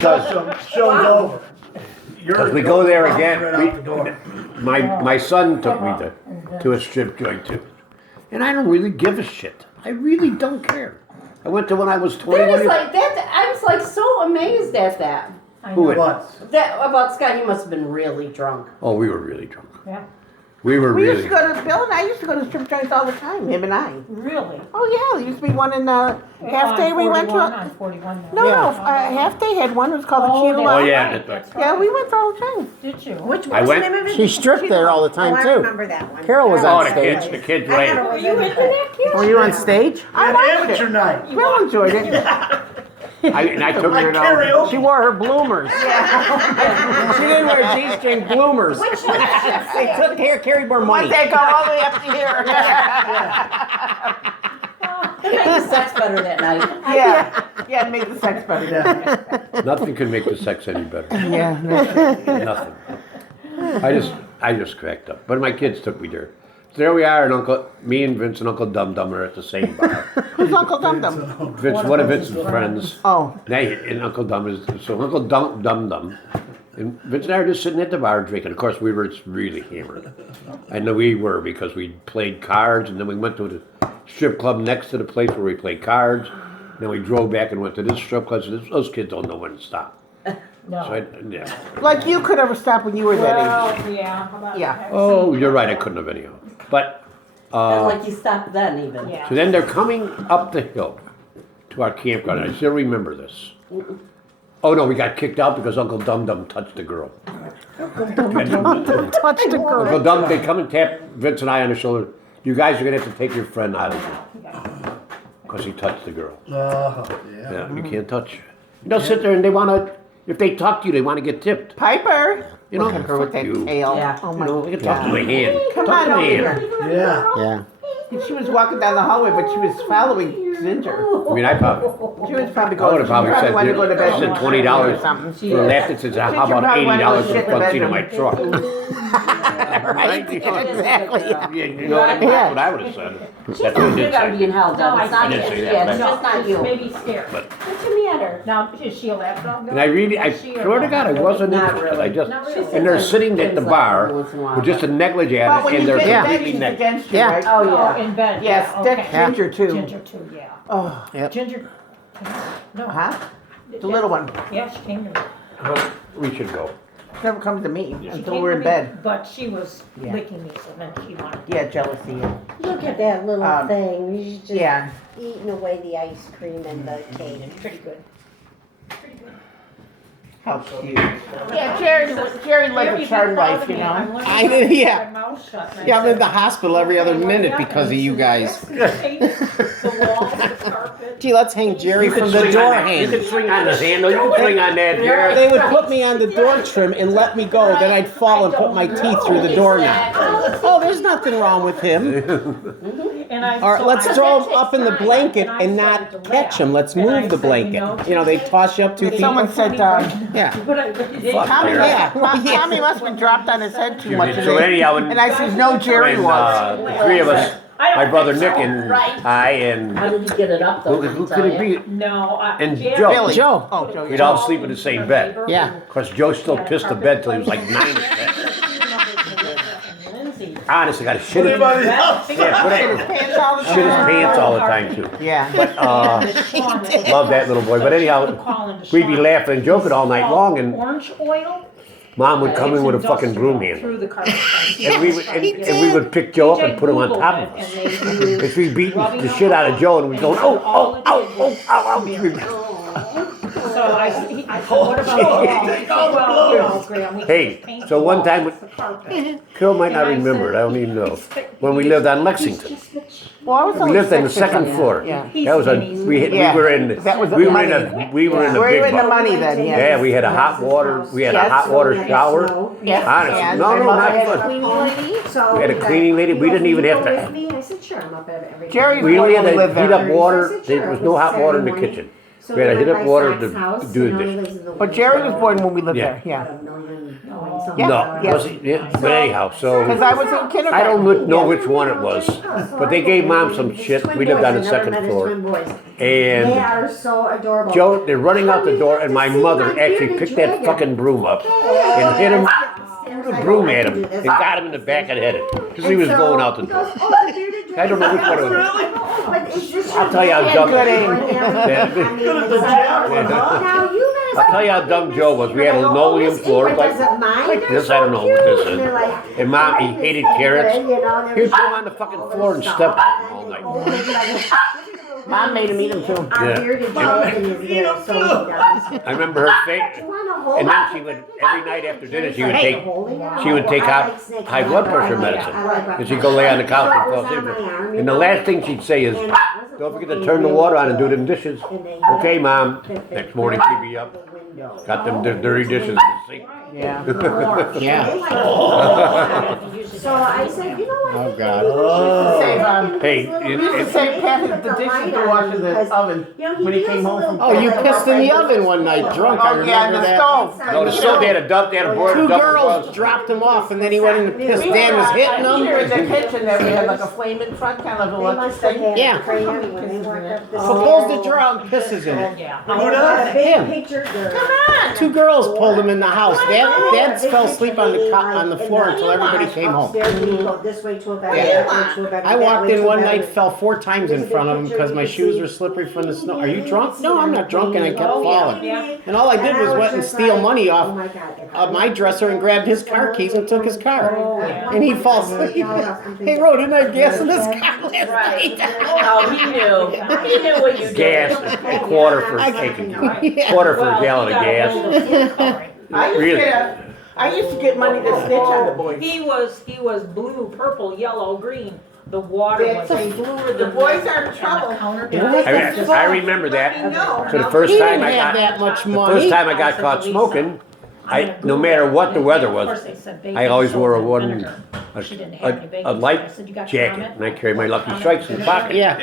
Show's over. Because we go there again. Right out the door. My son took me to a strip joint too. And I don't really give a shit. I really don't care. I went to when I was 21. That is like that. I was like so amazed at that. Who? What? That about Scott. He must have been really drunk. Oh, we were really drunk. Yeah. We were We really used to go to, Bill and I used to go to strip joints all the time, him and I. Really? Oh yeah, there used to be one in Half Day we went to. On 41 now. No, Half Day had one, it was called the Cuba. Oh, yeah, that's right. Yeah, we went there all the time. Did you? Which I was went- the name of it? She stripped there all the time, I too. remember that one. Carol was Oh, on the stage. kids I ran. never Were was you in into that. that kid? Were you on stage? I An liked amateur it. night. Bill enjoyed it. I took Like her to karaoke. She wore her bloomers. She didn't wear G-string bloomers. They took Carrie more money. Once they go all the way up to here. It made the sex better that night. Yeah, it made the sex better. Yeah. Nothing could make the sex any better. Yeah. Nothing. I just cracked up. But my kids took me there. So there we are, and me and Vince and Uncle Dum Dum are at the same bar. Who's Uncle Dum Dum? Vince, one of Vince's friends. Oh. And Uncle Dum is, so Uncle Dum Dum. And Vince and I are just sitting at the bar drinking. Of course, we were really hammered. I know we were because we played cards, and then we went to the strip club next to the place where we played cards. Then we drove back and went to this strip club. So those kids don't know when to stop. No. So yeah. Like you could ever stop when you were that age. Well, yeah. How about Yeah. that? Oh, you're right. I couldn't have anyhow. But Like you stopped then even. Yeah. so then they're coming up the hill to our campground. I still remember this. Oh no, we got kicked out because Uncle Dum Dum touched the girl. Touched a girl. Uncle Dum, they come and tap Vince and I on the shoulder. You guys are gonna have to take your friend out of here because he touched the girl. Yeah. Yeah, you can't touch. They'll sit there and they wanna. If they talk to you, they want to get tipped. Piper. You know, Look at her with fuck that you. tail. Yeah. Oh You my know, you can talk to God. the hand. Come Talk on to over the hand. here. Yeah. Yeah. She was walking down the hallway, but she was following Ginger. I mean, I probably. She was probably I going. would have probably said, wanted to go to bed. said $20 or something. for a lap that says, how about probably wanted to $80 for shit the the front seat of bedroom. my truck? Right? Exactly. Yeah, you know, that's what I would have said. That's what I You did gotta be say. in hell, No, Doug. I It's not didn't you. say that, Yeah, but- it's just not you. Maybe scared. But- What's the matter? Now, is she a lapdog? And I really, I Is she or swear to not? God, I wasn't Not interested. really. I just, Not really. and they're sitting at the bar Once in a while. with just a negligee But at when it, you and they're get in bed, completely she's naked. against you, Yeah. right? Oh Oh, yeah. in bed. Yes, yeah, that's okay. Ginger too. Ginger too, yeah. Oh, Yep. Ginger. No. huh? The little one Yeah, she came to me. Well, we should go. never comes to me She until came we're to in me, bed. But she was Yeah. licking me, so then she wanted. Yeah, jealousy. Yeah. Look at that little thing. He's just Yeah. eating away the ice cream and the cake. It's pretty good. How cute. Yeah, Jerry like a charmed life, you know. Yeah. Yeah, I'm in the hospital every other minute because of you guys. Gee, let's hang Jerry from the door You handle. can swing on the handle, you can swing on that, Jared. They would put me on the door trim and let me go, then I'd fall and put my teeth through the doorknob. Oh, there's nothing wrong with him. Or let's throw him up in the blanket and not catch him. Let's move the blanket. You know, they toss you up 2 feet. Someone said, Yeah. Tommy, Yeah. Tommy must be dropped on his head too much. So anyhow, when, And I says, no, Jerry when was. the three of us, my brother Nick and I and, How did you get it up though? who could it be? No, And Jerry- Joe. Billy. Joe. Oh, Joe, We'd yeah. all sleep in the same bed. Yeah. Of course, Joe still pissed the bed till he was like 9 or 10. Honestly, got to shit his, Everybody else. yeah, put it- Pants all the shit his time. pants all the time too. Yeah. Love that little boy. But anyhow, we'd be laughing and joking all night long, and Orange oil. Mom would come in with a fucking broom handle. Through the carpet. And we would pick Joe up and put him on top of us. If we beat the shit out of Joe and we'd go, oh, oh, oh, oh, oh, oh. So I said, what about well, Graham, we Hey, just paint so the one walls time with the carpet. Carol might not remember it, I don't even know. When we lived on Lexington. Well, I was We only lived on the 6 or second something. floor. Yeah. That was a, we Yeah. were in, That was we the were in money. a, we were in a Were you big in the boat. money then? Yeah. Yeah, we had a hot water, we had a Yes. hot water shower. Yes. Honestly, And no, my no, mother not had fun. Cleaning lady? So We had a cleaning lady, we didn't even have with to, me? I said, sure, I'm up every Jerry we only had lived to there. heat up water, there was no hot water in the kitchen. So We had to we hit went up by water Zach's to house, do and now this. he lives in the But Jerry was Windsor. born when we lived Yeah. there, yeah. About a million something Yeah, dollars. yeah. Was it? Yeah. But anyhow, so Because I was in kindergarten. I don't know which one it was, but they gave Mom some shit. We lived on the second floor, They and are so adorable. Joe, they're running out the door, and my mother actually picked that fucking broom up and hit him. Threw the broom at him and got him in the back of the head because he was going out the door. I don't know which one it was. I'll tell you how dumb. I'll tell you how dumb Joe was. We had a linoleum floor like this. I don't know what this is. And Mom, he hated carrots. He would go on the fucking floor and step on them all night. Mom made him eat them too. Our bearded chicken is there, so he does. I remember her face. And then she would, every night after dinner, she would take high blood pressure medicine. And she'd go lay on the couch and fall asleep. And the last thing she'd say is, don't forget to turn the water on and do them dishes. Okay, Mom. Next morning she'd be up, got them dirty dishes in the sink. Yeah. So I said, you know what? Oh, God. Save, Hey, we used to say Pat had the dishes to wash in the oven when he came home from. Oh, you pissed in the oven one night, drunk. I Oh, yeah, in remember the that. stove. no, the stove, they had a dump, they had a board, Two double girls bus. dropped him off, and then he went in to piss. Dan was hitting Here in them. the kitchen there, we had like a flame in front, kind of They electric must have thing. had Yeah. a crayon when they walked up the So pulls the stairs. drawer out and pisses in it. Who does? A big Him. picture girl. Two girls pulled him in the house. Dad fell asleep on the floor until everybody came home. Upstairs, we go this way to a bedroom, Yeah. that way to a bedroom, I that walked way in to a one night, bedroom. fell 4 times in front of him because my shoes were slippery from the snow. Are you drunk? No, I'm not drunk, and I kept falling. And all I did was went and steal money off of my dresser and grabbed his car keys and took his car. And he falls asleep. Hey, Ro, didn't I have gas in this car last night? Oh, he knew. He knew what you did. Gas, a quarter for quarter for a gallon of gas. I used to get money to snitch on the boys. He was blue, purple, yellow, green. The water was That's- bluer The than boys are in trouble. I remember that. No. So the He first didn't time I have got, that much the money. first time I got caught smoking, no matter what the weather was, I always wore a light jacket, and I carried my Lucky Strikes in the pocket. Yeah.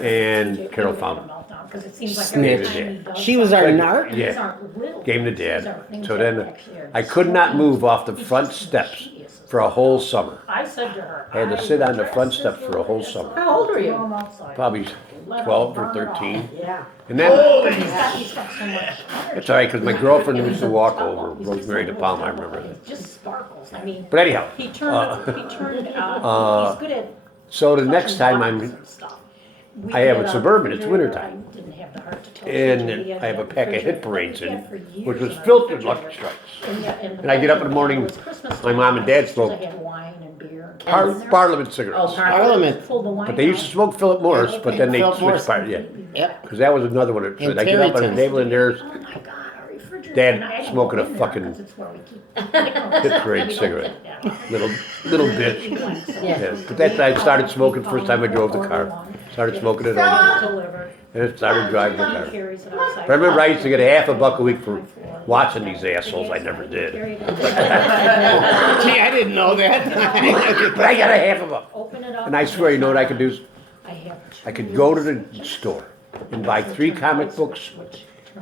And Carol found him. Snitch. She was our narc? Yeah. Gave him to Dad. So then I could not move off the front steps for a whole summer. I said to her. I had to sit on the front steps for a whole summer. How old are you? Probably 12 or 13. Yeah. And then, He's got so much. it's all right, because my girlfriend used to walk over, Rosemary DePalma, I remember that. Just sparkles. I mean, But anyhow, he turned, he's good at. so the next time I have a Suburban, it's winter wintertime. And I have a pack of hit parades in, which was filtered Lucky Strikes. And I get up in the morning, my mom and dad smoked Parliament cigarettes. Parliament. But they used to smoke Philip Morris, but then they Philip Morris. switched Parliament, yeah. Yep. Because that was another one. So And I get up on the Terrytons. table and there's Oh my God, our refrigerator. Dad smoking a fucking hit parade cigarette. Little bitch. Yeah. But that I started smoking first time I drove the car. Started smoking it on, and it started driving the car. But I remember I used to get $50 a week for watching these assholes. I never did. Gee, I didn't know that. But I got $50. Open it up. And I swear, you know what I could do? I have I could go to the store and buy 3 comic books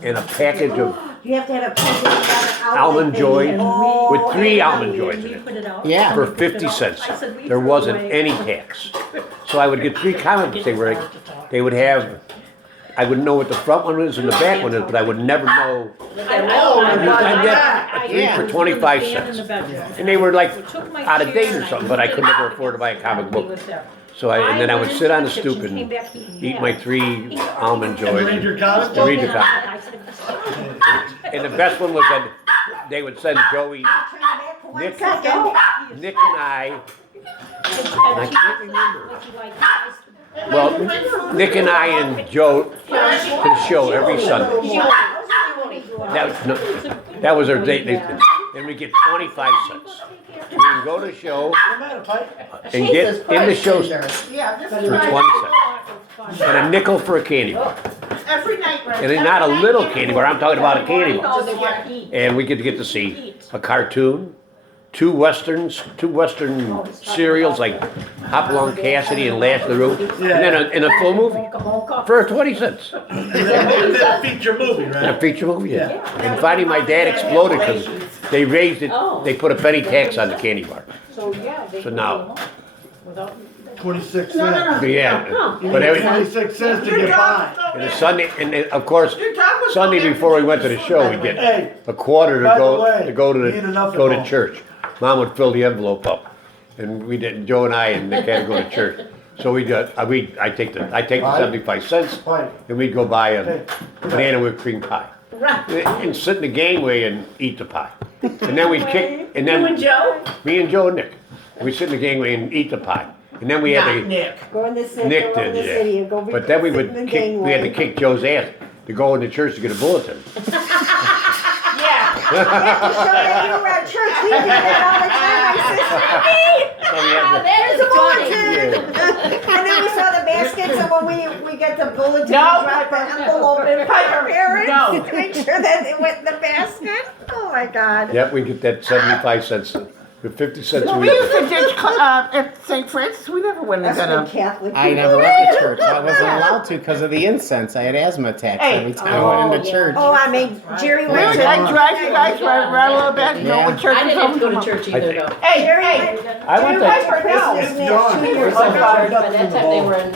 and a package of You have to have a package Almond Joy with 3 Almond Joys in it Yeah. for 50 cents. There wasn't any tax. So I would get 3 comic books. They would have, I would know what the front one is and the back one is, but I would never know. I'd get 3 Yeah. for 25 cents. And they were like out of date or something, but I could never afford to buy a comic book. So and then I would sit on the stoop and eat my 3 Almond Joys And read your comic and read the comic. And the best one was that they would send Joey, Nick and I can't remember. Well, Nick and I and Joe to the show every Sunday. That was our date. And we get 25 cents. We can go to the show and get in the show for 20 cents. And a nickel for a candy bar. Every night. And it's not a little candy bar, I'm talking about a candy bar. Oh, they want heat. And we get to see a cartoon, two western cereals like Hopalong Cassidy and Last of the Root, and then a full movie for 20 cents. That feature movie, A right? feature movie, yeah. And finally, my dad exploded because they raised it. They put a penny tax on the candy bar. So now, 26 cents. yeah. But every 26 cents to get by. and Sunday, and then, of course, Sunday before we went to the show, we get a quarter to By the go way, to go to eat enough go to at home. church. Mom would fill the envelope up, and we did. Joe and I and Nick had to go to church. So we got I take the 75 cents, Right. and we'd go buy a banana whipped cream pie, and sit in the gangway and eat the pie. And then we'd kick, and then You and Joe? me and Joe and Nick, we sit in the gangway and eat the pie. And then we had to Go in the city, Nick go in did, the yeah. city, and go be. But then we sit would in the kick, we had to gangway. kick Joe's ass to go into church to get a bulletin. Yeah. You have to show that you were at church, we did it all the time, my sister. So we had to- There's a bulletin. And then we saw the baskets, and when we get the bulletin, we No. drop the envelope in for our parents No. to make sure that it went in the basket. Oh my God. Yep, we get that 75 cents, the 50 cents a We used week. to ditch at St. Francis. We never went That's into what them. Catholic. I never went to church. I wasn't allowed to because of the incense. I had asthma attacks Hey. every time I went into church. Oh, I mean, Jerry went Really? to. I drive you guys right a little bit. You know Yeah. what church I is didn't have to go open to church either though. Hey, Jerry hey. went. I went Jerry to, went for Christmas It's Mass done. 2 years It's ago. done. By that time they were in,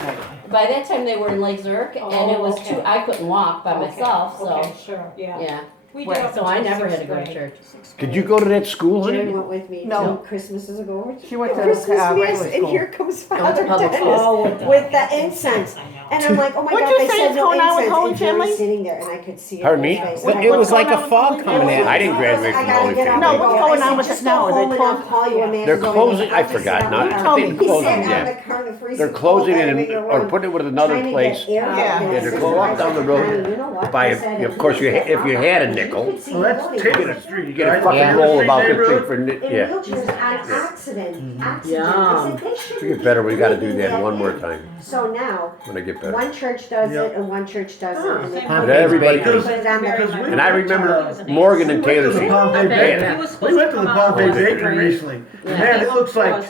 by that time they were in Lake Zurich, and it was too, I couldn't walk by myself, so, Sure, yeah. yeah. We Wait, did up So I until never had to sixth go to grade. church. did you go to that school, Jerry honey? went with me No. till Christmas is ago. She went to Christmas regular Mass, and school. here comes went to Father public Dennis school. with the incense. And I'm like, oh my What'd God, you they say said is no going on with incense. Holy And Jerry's Family? sitting there, and I could see it. Pardon in me? his face. What- And It I was go, like a going on fog with coming Holy at I me. didn't graduate I from gotta Holy get up. Family. No, I what's go. going I on said, with just it now? go Are they home and I'll closed? call you a man. They're to go in. closing, I I'll just forgot, sit on not, the I car. think He closing, sat on yeah. the car in the freezing They're closing cold it and in, or putting it with another trying to place. get air out. Yeah. And Yeah, I they're said, closing I down the said, road. "Honey, you know what?" By- I said, of course, "If if you had a you nickel, could see Well, that's the taking building." a street. you get a right? fucking Yeah. roll about this Neighborhood. thing for, In yeah. wheelchairs, accident. I said, they shouldn't We get better, we gotta do be that one more in. time, So now, when I get better. one church does Yeah. it and one church doesn't. And they Pompey's But everybody Bakery. goes, put it on Because there. we and I went to remember the- Morgan and we went Taylor to the saying, Pompey bet. Bakery. He was We went to the Pompey out. Bakery recently. Man, it looks like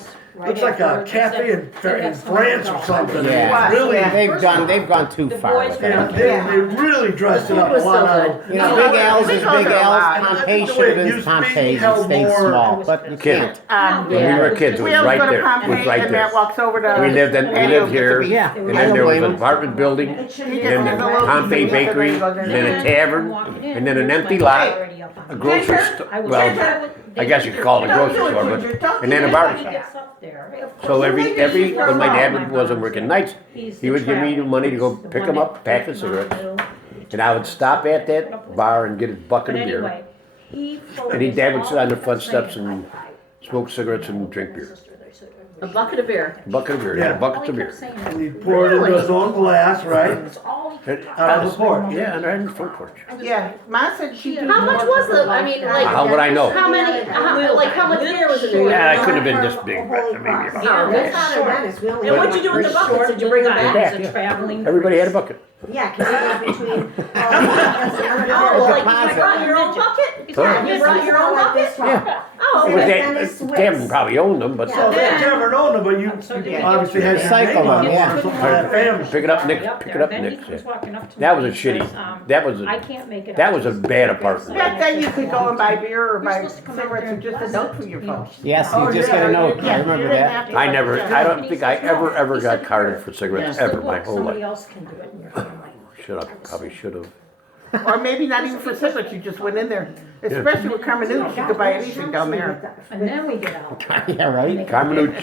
a cafe in France or something. Yeah. Really, Yeah. They've gone too far with yeah, it. they really dressed it up a was so lot. You know, Big L's is No, Big no, L's. no. Pompeii The should way have it been used to be Pompeii and held stayed more- small, but you Kid. can't. When we were kids, it was We always right go to there, it was Pompeii, right and there. Matt walks over to. We lived here, Yeah. and I then don't there was blame an him. apartment building, It shouldn't You be and then just on the get the little Pompey piece of it, Bakery, and then and then a tavern, and then an empty lot, a grocery store, well, I guess you could call it a grocery store, but, and then a bar shop. So when my dad wasn't working nights, he would give me the money to go pick him up, pack the cigarettes, and I would stop at that bar and get a bucket of beer. And dad would sit on the front steps and smoke cigarettes and drink beer. A bucket of beer. Bucket of beer, yeah, buckets of beer. And he poured it into his own glass, right? Out of the porch. Yeah, and right in the front porch. Yeah, Ma said she. How much was the, I mean, like, How would I know? how many, how much beer was in there? Yeah, I couldn't have been this big, but maybe about. Oh, That's that's not a dentist. We only And have what'd you do with the one buckets? Did you bring them back? Back, yeah. traveling. Everybody had a bucket. Yeah, because it was between. Oh, like you brought your own bucket? Huh? You brought your own bucket? Yeah. Oh, It was okay. that, Kevin probably owned them, but Well, they never known them, but you obviously had your Recycle name on them, it yeah. or something for that family. pick it up, Nick, pick it up, Nick. Yeah. That was a shitty, that was I a, can't make it. that was a bad apartment. Back then you could go and buy beer or buy cigarettes and just a note for your phone. Yes, you just get a note. I remember that. I never, I don't think I ever got carded for cigarettes, ever, my whole Somebody life. else can do it in your family. Should have, probably should have. Or maybe not even for cigarettes, you just went in there. Especially with Carmenucci, you could buy anything down there. And then we get out. Yeah, right? Carmenuch,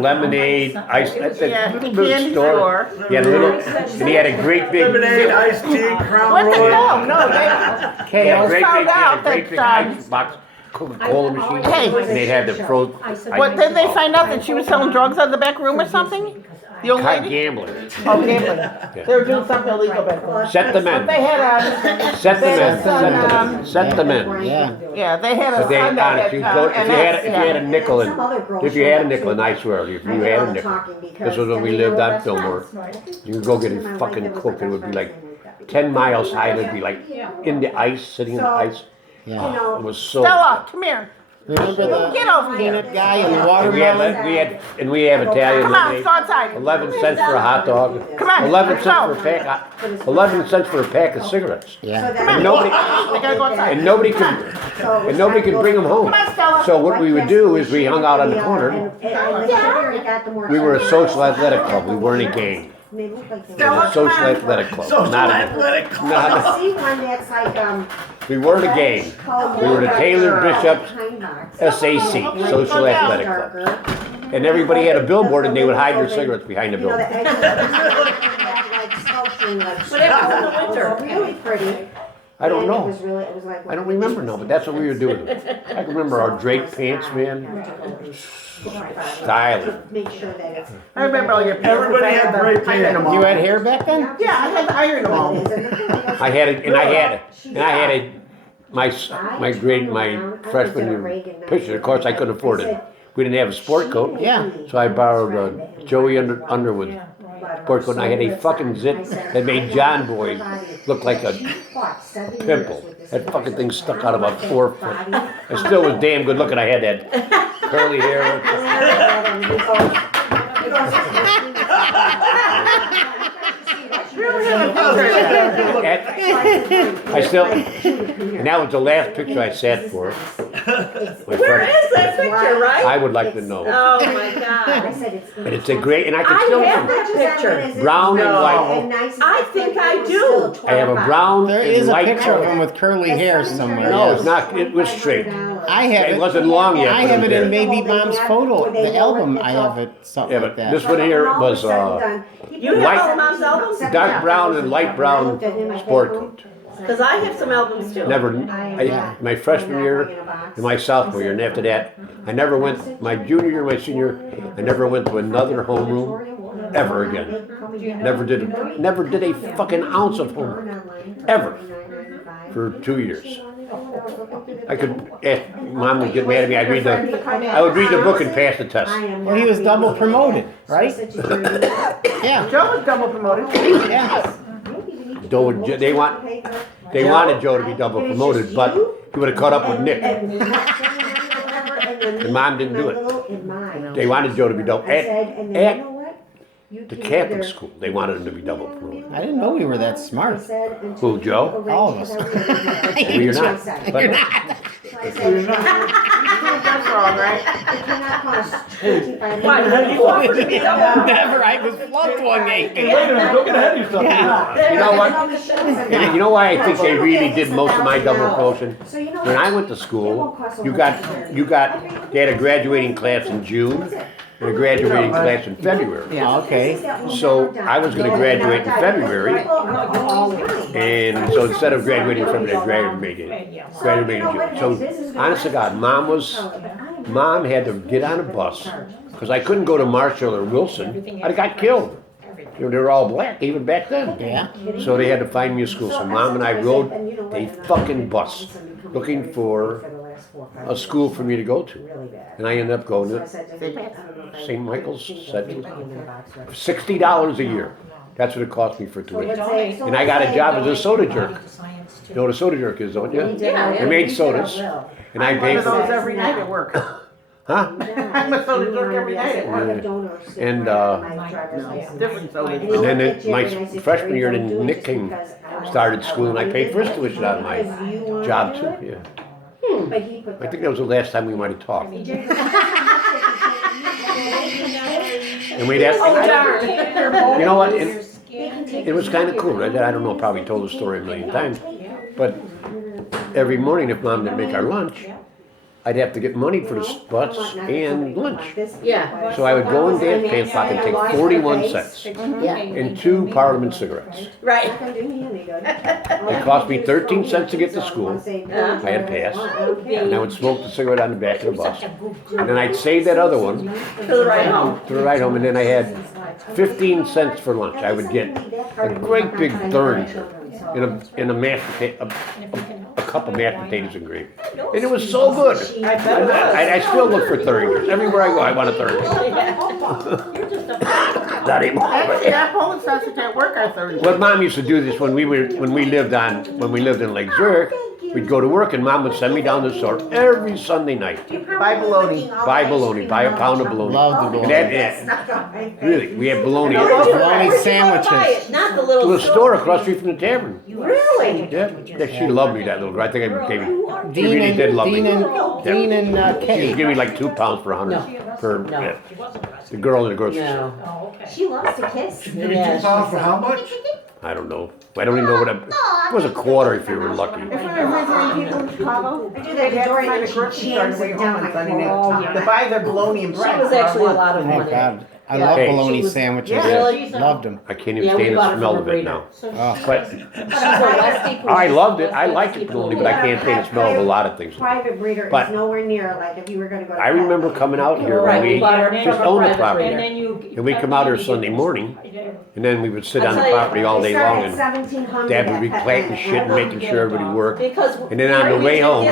lemonade, ice, that's Yeah, a little bit candy store. store. He had a little, and he had a great big, Lemonade, iced tea, Crown What the Royal. hell? No, they, he had a great big, found he had out a great that, big ice box, Coca-Cola machine. Hey. And they'd have the frozen, what, didn't they find out that she was selling drugs out of the back room or something? The old hot lady? gambling. Oh, gambling. They were doing something illegal back there. Set them But they in, had a, set them in, set them Um, in, set them in. Yeah. yeah, they had a But they, sign out honest, at, you go, if you had, if you had a MS, nickel Some other girl and, if you showed had a up nickel, and too. I swear, if you I had did all a the nickel, talking because this was when then we they lived were on best Fillmore. friends. You could go get My a wife fucking that was Coke, my it would best be like friend. 10 miles high, and it'd be like in the ice, sitting in the ice. You Yeah. It know, was so. Stella, come here. Remember the Get over here. peanut guy and the And we have Italian Come on, lemonade. let's go outside. 11 cents for a hot dog. Come on, 11 let's cents go. for a pack. 11 cents for a pack of cigarettes. Yeah. And nobody, We gotta go outside. and nobody could bring them home. Come on, Stella. So what we would do is we hung out on the corner. We were a social athletic club. We weren't a gang. We were a social athletic club. Social Not a- athletic club. not See one that's like, we weren't a gang. We were the Taylor Bishop's SAC, Social Athletic Club. And everybody had a billboard and they would hide their cigarettes behind the you know, the billboard. edges like sculpturing, like. What happens in the winter? Really pretty. I don't And it know. was really, it was like. I don't remember now, but that's what we would do with them. I can remember our Drake pants, man. Styling. Make sure that it's. I remember all your. Everybody had great pants. You had hair back then? Yeah, I had to iron them all. I had it, and I had my freshman year picture. Of course, I couldn't afford it. We didn't have a sport coat. Yeah. So I borrowed Joey Underwood sport coat, and I had a fucking zit that made John Boy look like a pimple. That fucking thing stuck out about 4 foot. I still was damn good looking. I had that curly hair. I still, and that was the last picture I sat for. Where is that picture, right? I would like to know. Oh my God. But it's a great, and I can I still have remember. that picture. Brown and white. I think I do. I have a brown There and is a white picture of coat. him with curly hair somewhere. No, yes. it's not. It was straight. I have It it. wasn't long yet. I but have it was in there. Baby Mom's photo, the album. I have it, something Yeah, like but that. this one here was You have White- all Mom's albums? dark brown and light brown sport coat. Because I have some albums too. Never, my freshman year and my sophomore year, and after that, I never went, my junior year, my senior, I never went to another homeroom ever again. Never did a fucking ounce of homework, ever, for 2 years. I could, Mom would get mad at me, I would read the book and pass the test. Well, he was double promoted, right? Yeah. Joe was double promoted. Yeah. They wanted Joe to be double promoted, but he would have caught up with Nick. And Mom didn't do it. They wanted Joe to be double, at the Catholic school, they wanted him to be double promoted. I didn't know we were that smart. Who, Joe? All of us. Well, you're not. But That's wrong, right? Why? You offered to be double. Never. I was flunked one day. Wait a minute, don't get ahead of yourself. you know what? And you know why I think they really did most of my double promotion? When I went to school, they had a graduating class in June and a graduating class in February. Yeah, okay. So I was going to graduate in February, and so instead of graduating in February, I graduated in June. So honest to God, Mom had to get on a bus because I couldn't go to Marshall or Wilson. I got killed. You know, they were all black even back then. Yeah. So they had to find me a school. So Mom and I rode a fucking bus looking for a school for me to go to. And I ended up going to St. Michael's Central. $60 a year. That's what it cost me for tuition. And I got a job as a soda jerk. You know what a soda jerk is, don't you? Yeah. I made sodas, and I One paid of for those them. every night at work. Huh? I'm a soda jerk every night at work. And Different sodas. And then my freshman year, then Nick King started school, and I paid for his tuition out of my job too. Yeah. I think that was the last time we might have talked. And we'd have, Oh, darn. you know what? It was kind of cool. I don't know, probably told the story a million times, but every morning if Mom didn't make our lunch, I'd have to get money for the bus and lunch. Yeah. So I would go in Dad's pants pocket and take 41 cents Yeah. and 2 Parliament cigarettes. Right. It cost me 13 cents to get to school. I had a pass. And I would smoke the cigarette on the back of the bus. And then I'd save that other one To the right home. to the ride home, and then I had 15 cents for lunch. I would get a great big Thuringer in a cup of mashed potatoes and gravy. And it was so good. I still look for Thuringers. Everywhere I go, I want a Thuringer. Not anymore. That Polish sausage at work, I thought. What Mom used to do this when we lived in Lake Zurich, we'd go to work and Mom would send me down to the store every Sunday night. Buy bologna. Buy bologna, buy a pound of bologna. Love the And bologna. really, we had bologna. Bologna Where'd you go to buy sandwiches. it? Not the To little a store across the street from the tavern. Really? Yeah, she loved me, that little girl. I think I gave me, she Dean really did love me. and She Kay. would give me like 2 pounds for 100. For, No. yeah. The girl in the grocery store. No. She loves to kiss. Give me Yeah, 2 pounds for how much? I don't know. I don't even know what it was a quarter if you were lucky. If we were visiting people in Chicago, I do that they'd to have to Dory find a and she grocery store on jams the way it home down on my Sunday throat. night to buy their bologna and bread. She was for actually a month. lot of Oh money. God, I Yeah. love Hey. bologna She was- sandwiches. Yeah. Really? Loved them. I can't even Yeah, we stand bought the it smell from of a it breeder. now. Oh. But She's a Westie I loved it. West I liked Westie it bologna, but I can't stand the smell of a lot of things. Private breeder But- is nowhere near like if you were gonna go to. I remember coming out here Right, when we we bought her just from a owned the private property. breeder. And we'd come out here Sunday morning, and then we would sit I'll on the tell you, property all day long, and 1700. Dad would be planting shit and making sure everybody worked. Because. And then on the way home,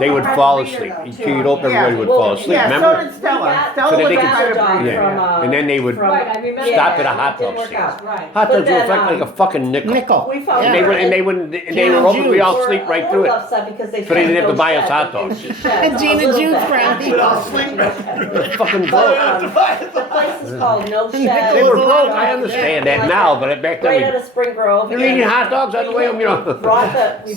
they would fall asleep. You'd hope everybody would fall asleep, Yeah, so remember? did Stella. So Stella that was they a could- private dog breeder. Yeah. And then they would Right, I remember. stop at a hot Didn't dog work out. stand. Right. Hot But dogs were then, like a fucking nickel. Nickel. We found Yeah. And they her would, and they wouldn't, and they were open, we all sleep right through it. So they didn't have to buy us hot dogs. Gina June's friend. But I'll sleep. Fucking broke. The place is called No Shed. They were broke, I understand that now, but back Right out then, of Spring Grove. you're eating hot dogs on the way home, you know. We brought I thought they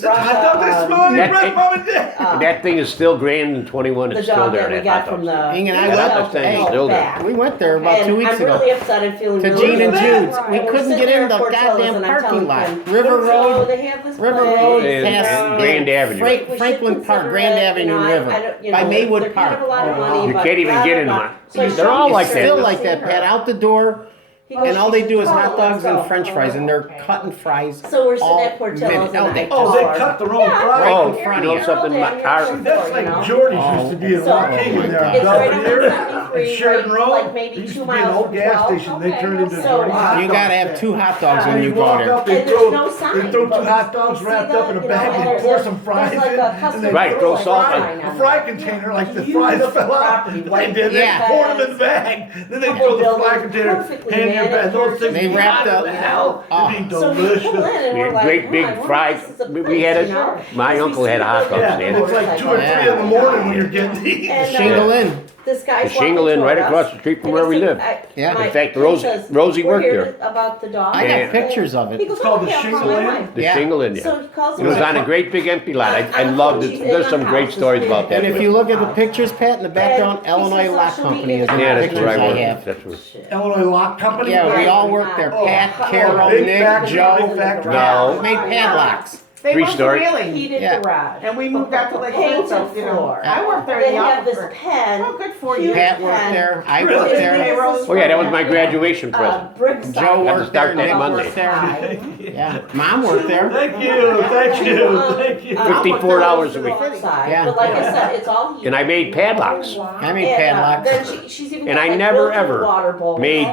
smelled your That- breath, Mom and Dad. That thing is still Grand and 21, the it's still dog there, that we that got hot from dog. the. Ing and I Yeah, that went. thing is Hey, still there. back. we went there about 2 weeks I'm ago. really upset and feeling To really Gene and bad. Jude's. We And we're couldn't sitting get there in the at Portillo's goddamn and I'm parking telling lot. him, River Road. They have this River place, Road And- past and Grand Avenue. We should Franklin Park, consider Grand it, Avenue I River, don't- you by know, Maywood they're kind of Park. a lot of money, You but can't even blah, get blah, in blah. one. So I They're showed all you like the that. Still service like in that, her. Pat. Out the door, He goes, and all they do is "Oh, hot dogs let's and go." French fries, and they're cutting fries. So we're sitting all at Portillo's minute. and Oh, they Oh, they cut their own fries. Oh, in front you of know you. something, That's like Jordy's used to be in So- Waukegan there on It's right on Belvedere 73, and Sheridan right, Road. like maybe There used 2 to be an miles old from gas 12. station, they turned into So, Jordy's hot You dogs. gotta have 2 hot dogs when And you you go walk there. up, they And there's throw, no sign, they throw 2 but hot dogs you wrapped see up in a that, bag, you know, they there's pour a- some fries there's like in, a and custom they Right, throw salt a on it. fry container like the Huge fries fell out. property, They white did, they Yeah. poured them in the bag, then they Couple throw the fry buildings, container, perfectly hand your bag, those things. They be wrapped hot up- as hell. Oh. It'd be So we delicious. pull in and We we're had like, great big "Oh, I wonder fried, if this is a we place, had you it, know?" my Because uncle we had see a hot the- dog Yeah, stand. and it's like 2 or 3 in the morning when you're getting these. And, Shingle in. This guy's The Shingle Inn walking right toward across us, the street from and where he we said, live. Yeah. my In fact, friend Rosie- says, Rosie "We're worked here there." About the dog. I And- got pictures of He it. goes, It's called "Oh, the yeah, Shingle call my Inn? wife." The Yeah. Shingle Inn, So yeah. he calls It was me on a like, great big empty lot. I I'm loved she's it. in There's our some great house. stories about that. And if you look at the pictures, Pat, in the background, And he Illinois says, Lock "She'll Company meet is in me the Yeah, that's pictures where I I worked. have. That's where. Illinois Lock Company? Yeah, we all worked there. Oh, Pat, oh, Carol, big Nick, factory, Joe. big factory. No. Made padlocks. They moved to Three-story. Wheeling, heated Yeah. garage. and we moved out to Lake Painted Smithfield, you know. floor. I worked there in They the have this office. pen. Oh, good for you. huge Pat worked pen. there. I Really? worked there. Oh yeah, that was my graduation present. Brick Joe siding. Got to worked there. start that Nick Monday. worked there. Yeah, Mom worked there. Thank you, thank you, thank you. $54 a week. Yeah. But like I said, it's all heated. And I made padlocks. I made And, padlocks. then she's even And got, I like, never, built-in ever water bowls. made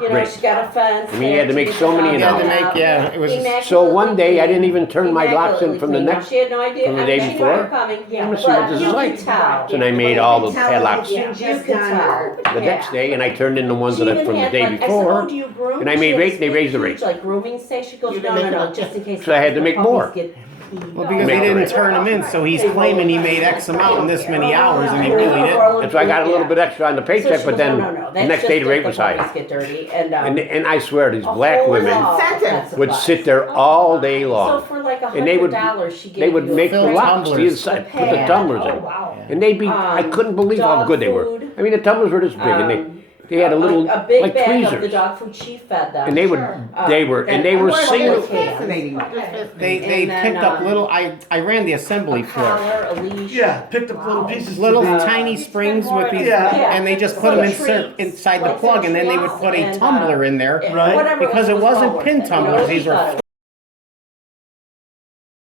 You know, Right. she's got a fence. I mean, you had to make so many an You had to hour. make, yeah, it was. So one day I didn't even turn my locks in from the Now, next, she had no idea. from the I day mean, she knew before. you were coming, I'm gonna see what but this you is could like. tell. So then I made all the padlocks You could tell. the next day, and I turned in the ones She that I even from the had, day like, I said, before. "Oh, do you groom?" and I She made had rate- this they big, raised the huge, rate. like grooming station. She goes, You no, didn't no, make no, it just in case. So I had to make the puppies more. get Well, because they Make didn't it. turn him in, so he's claiming he made X amount in this many hours, and he really didn't. And so I got a little bit extra on the So paycheck, she but goes, then "No, no, no, the that's next just day the rate if was puppies high. get dirty, And I swear, these a black whole women lot, Incentive. that's would about sit it. there all day So long. for like And they would- $100, she gave They would you make the Fill locks, the tumblers. inside, A put the pan. tumblers in. Oh, wow. And they'd be, I couldn't believe how dog good they were. food, I mean, the tumblers were this big, and they had a little, a big like bag of the tweezers. dog food she fed them. And they would, they were single. Fascinating. They And then, picked up little, I ran the assembly a floor. collar, a leash. Yeah, picked up little pieces. to Little be- tiny springs with these, Yeah. and they just So put them treats, inside the like plug, and then they would treats put a and, tumbler in there. Right. whatever Because it was wasn't well pin worth it, you know, tumblers, she these were thought it